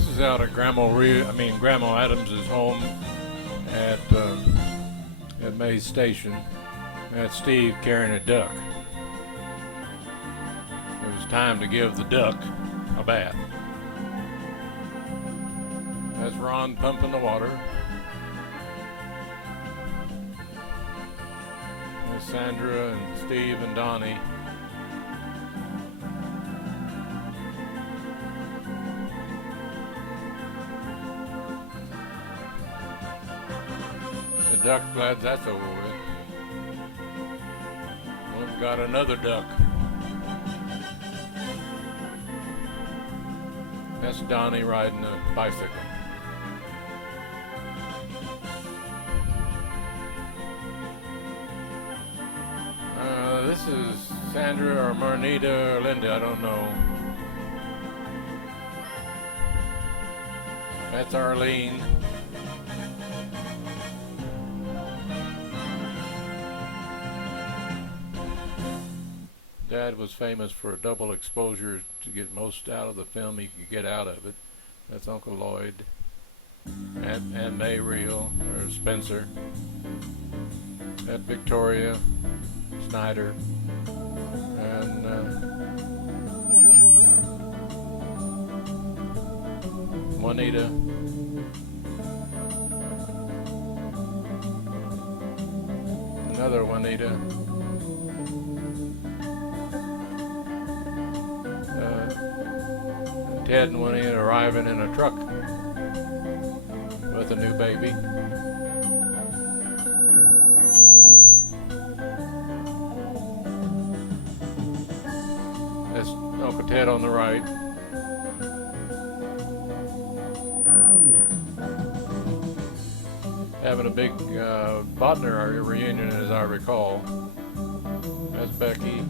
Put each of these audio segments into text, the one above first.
This is out at Grandma Adams's home at Mays Station. That's Steve carrying a duck. It was time to give the duck a bath. That's Ron pumping the water. That's Sandra and Steve and Donnie. The duck, glad that's over with. We've got another duck. That's Donnie riding a bicycle. This is Sandra or Marnita or Linda, I don't know. That's Arlene. Dad was famous for double exposure to get most out of the film he could get out of it. That's Uncle Lloyd. And May Reel, or Spencer. That Victoria, Snyder, and Juanita. Another Juanita. Ted and Juanita arriving in a truck with a new baby. That's Uncle Ted on the right. Having a big Bodner reunion, as I recall. That's Becky.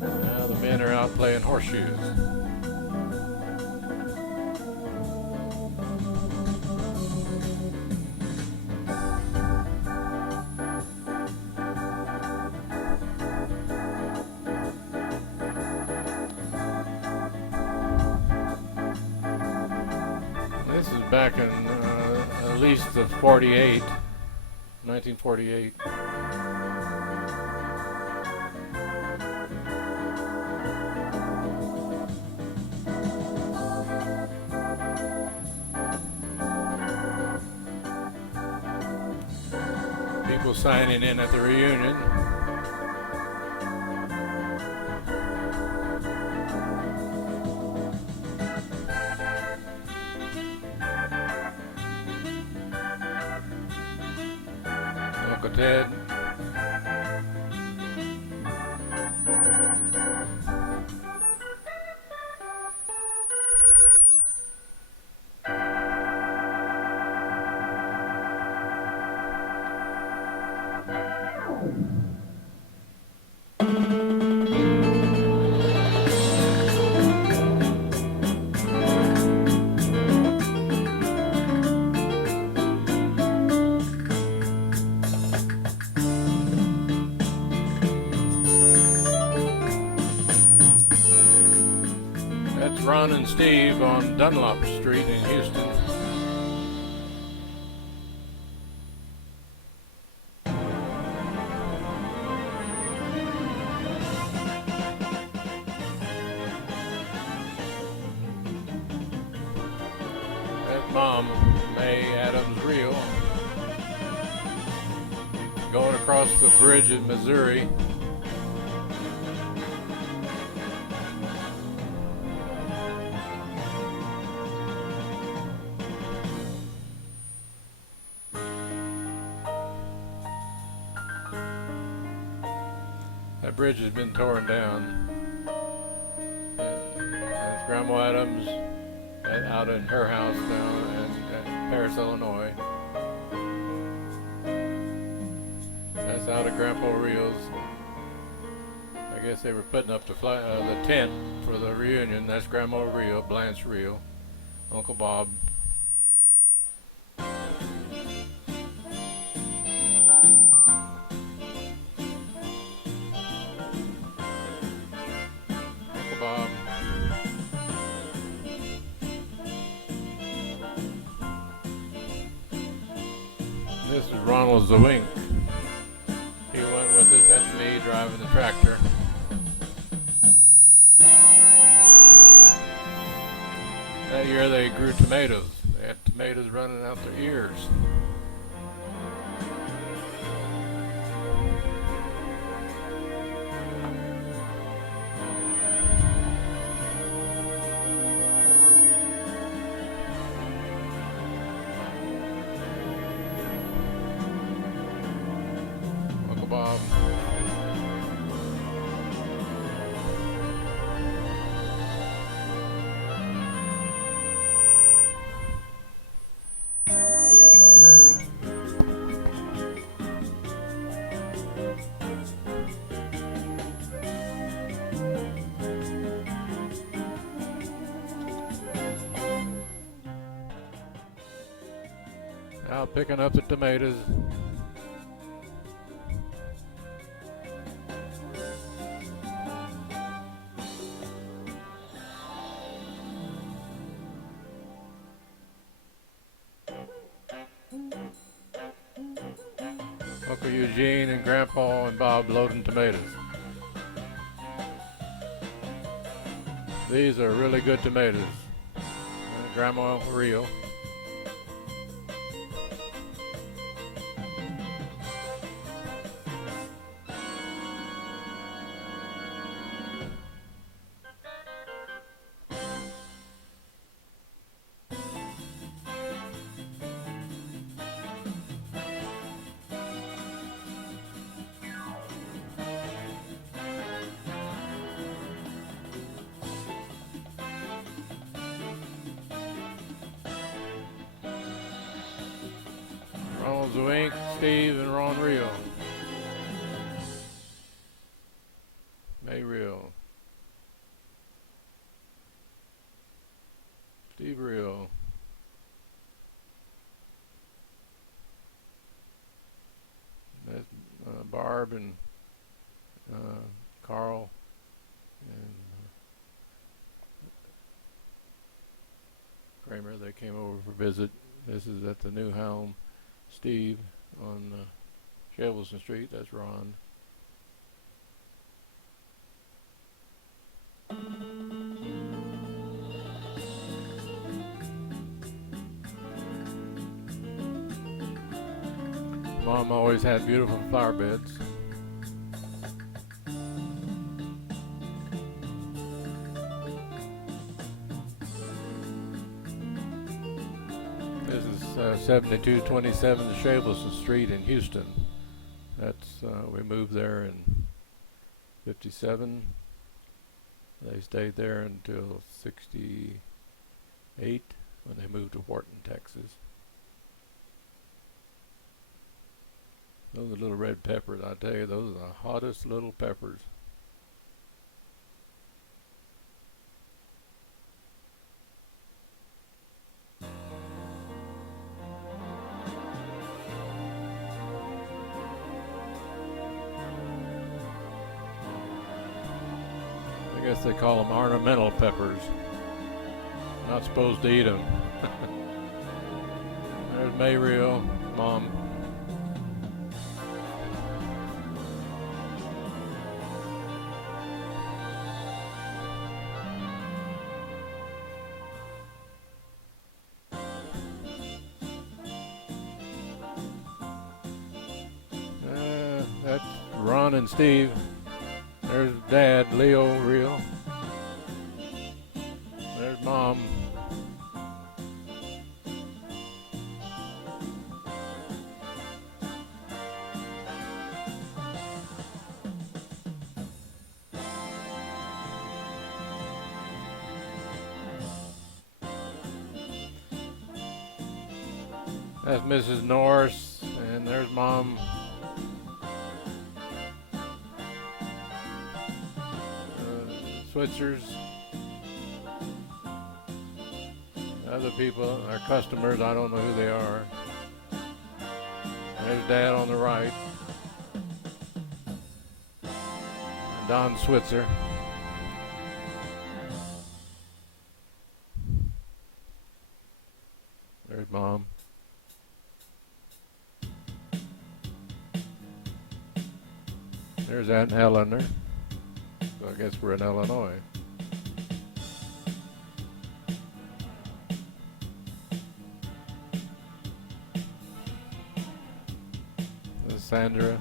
Now the men are out playing horseshoes. This is back in at least the 1948. People signing in at the reunion. Uncle Ted. That's Ron and Steve on Dunlop Street in Houston. That's Mom, May Adams Reel, going across the bridge in Missouri. That bridge has been torn down. That's Grandma Adams out in her house now in Paris, Illinois. That's out of Grandpa Reel's. I guess they were putting up the tent for the reunion. That's Grandma Reel, Blanche Reel, Uncle Bob. This is Ronald Zwink. He went with us. That's me driving the tractor. That year they grew tomatoes. They had tomatoes running out their ears. Uncle Bob. Now picking up the tomatoes. Uncle Eugene and Grandpa and Bob loading tomatoes. These are really good tomatoes. Grandma Reel. Ronald Zwink, Steve, and Ron Reel. May Reel. Steve Reel. That's Barb and Carl and Kramer. They came over for a visit. This is at the new home. Steve on Shavelson Street. That's Ron. Mom always had beautiful flower beds. This is 7227 Shavelson Street in Houston. That's we moved there in '57. They stayed there until '68 when they moved to Wharton, Texas. Those are little red peppers. I tell you, those are the hottest little peppers. I guess they call them ornamental peppers. Not supposed to eat them. There's May Reel, Mom. That's Ron and Steve. There's Dad, Leo Reel. There's Mom. That's Mrs. Norris, and there's Mom. Switzers. Other people, our customers, I don't know who they are. There's Dad on the right. And Don Switzer. There's Mom. There's Aunt Helen there. So I guess we're in Illinois. There's Sandra.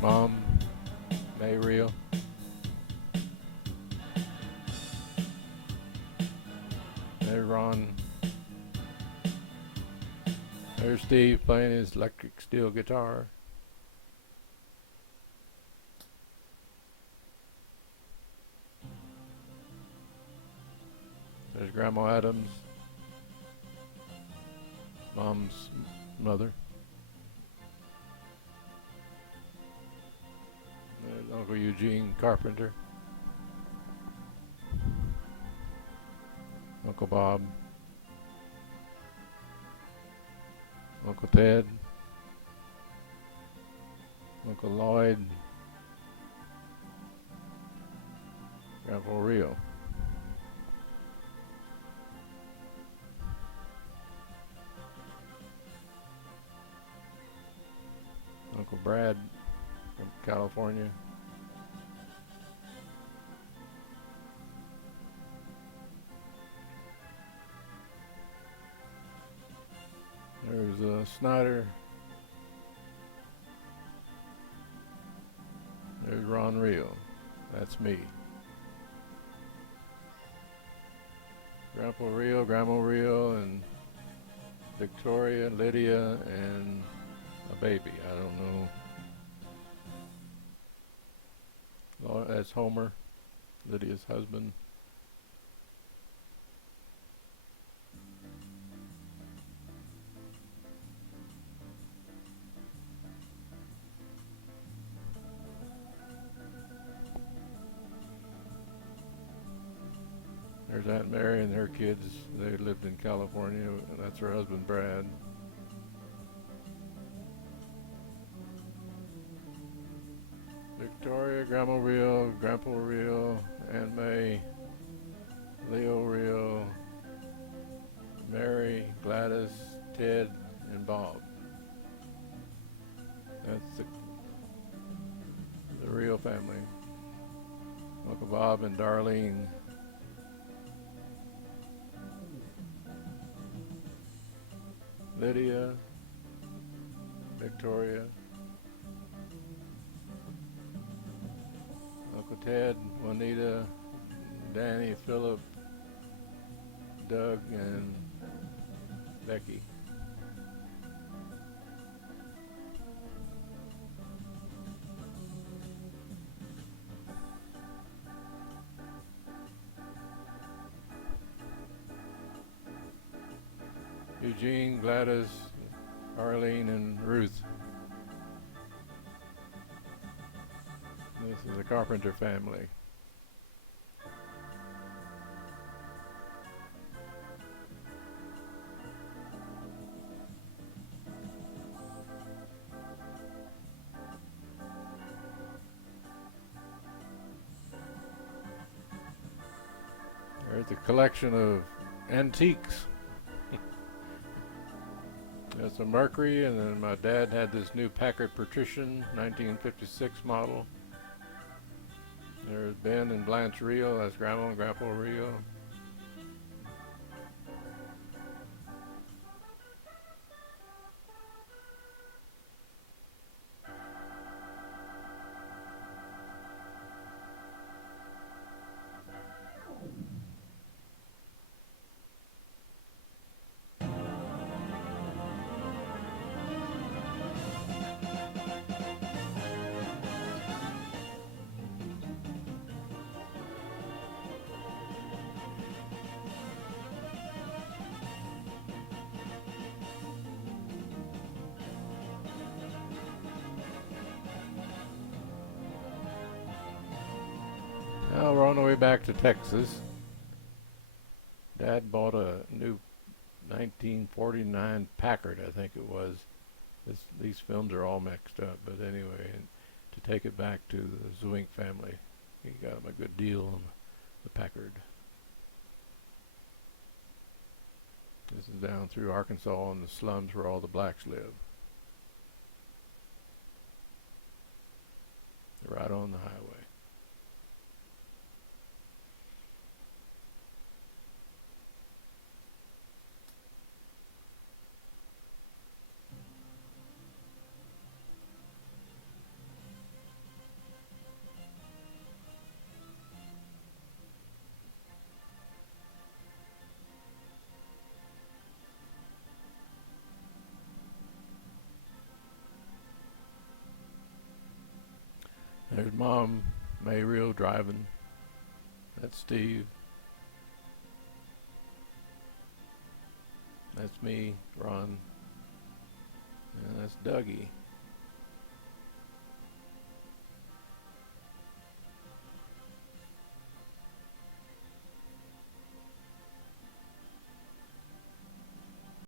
Mom, May Reel. There's Ron. There's Steve playing his electric steel guitar. There's Grandma Adams, Mom's mother. There's Uncle Eugene Carpenter. Uncle Bob. Uncle Ted. Uncle Lloyd. Grandpa Reel. Uncle Brad from California. There's Snyder. There's Ron Reel. That's me. Grandpa Reel, Grandma Reel, and Victoria, Lydia, and a baby. I don't know. That's Homer, Lydia's husband. There's Aunt Mary and her kids. They lived in California, and that's her husband, Brad. Victoria, Grandma Reel, Grandpa Reel, Aunt May, Leo Reel, Mary, Gladys, Ted, and Bob. That's the Reel family. Uncle Bob and Darlene. Lydia, Victoria, Uncle Ted, Juanita, Danny, Philip, Doug, and Becky. Eugene, Gladys, Arlene, and Ruth. This is the Carpenter family. There's a collection of antiques. That's a Mercury, and then my dad had this new Packard Patrician, 1956 model. There's Ben and Blanche Reel, that's Grandma and Grandpa Reel. Now we're on the way back to Texas. Dad bought a new 1949 Packard, I think it was. These films are all mixed up, but anyway, and to take it back to the Zwink family, he got him a good deal on the Packard. This is down through Arkansas in the slums where all the blacks live. right on the highway. There's Mom, May Reel driving. That's Steve. That's me, Ron. And that's Dougie.